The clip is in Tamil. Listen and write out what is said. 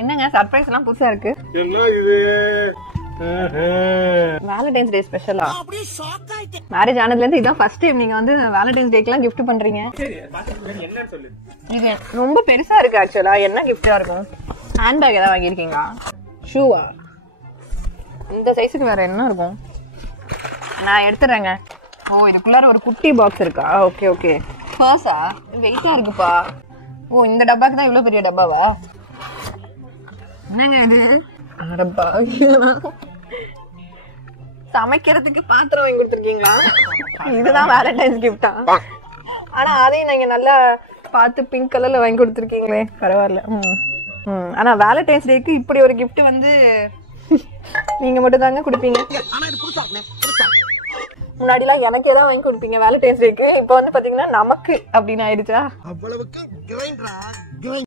என்னங்க சர்ப்ரைஸ் எல்லாம் புதுசா இருக்கு. என்ன இது? வேலண்டைன்ஸ் டே ஸ்பெஷலா? மேரேஜ் ஆனதுல இருந்து இதான் ஃபர்ஸ்ட் டைம் நீங்க வந்து வேலண்டைன்ஸ் டேக்குலாம் gift பண்றீங்க. என்னன்னு சொல்லு. இது ரொம்ப பெருசா இருக்கு ஆக்சுவலா. என்ன கிஃப்டா இருக்கும்? ஹேண்ட் பேக் ஏதாவது வாங்கியிருக்கீங்களா? ஷூவா? இந்த சைஸுக்கு வேற என்ன இருக்கும்? நான் எடுத்துறேங்க. ஓ இதுக்குள்ளார ஒரு குட்டி பாக்ஸ் இருக்கா? Okay okay. பர்ஸா? வெயிட்டா இருக்குப்பா. ஓ இந்த டப்பாக்கு தான் இவ்வளவு பெரிய டப்பாவா? என்னங்க இது? டப்பா சமைக்கிறதுக்கு பாத்திரம் வாங்கி கொடுத்துருக்கீங்களா? இதுதான் வேலண்டைன்ஸ் கிஃப்டா? ஆனா அதையும் நீங்க நல்லா பார்த்து பிங்க் கலர்ல வாங்கி கொடுத்துருக்கீங்களே, பரவாயில்ல. ஆனா வேலண்டைன்ஸ் டேக்கு இப்படி ஒரு கிஃப்ட் வந்து நீங்க மட்டும் தாங்க கொடுப்பீங்க. முன்னாடி எல்லாம் எனக்கு ஏதாவது வாங்கி கொடுப்பீங்க வேலண்டைன்ஸ் டேக்கு. இப்போ வந்து பாத்தீங்கன்னா நமக்கு அப்படின்னு ஆயிடுச்சா?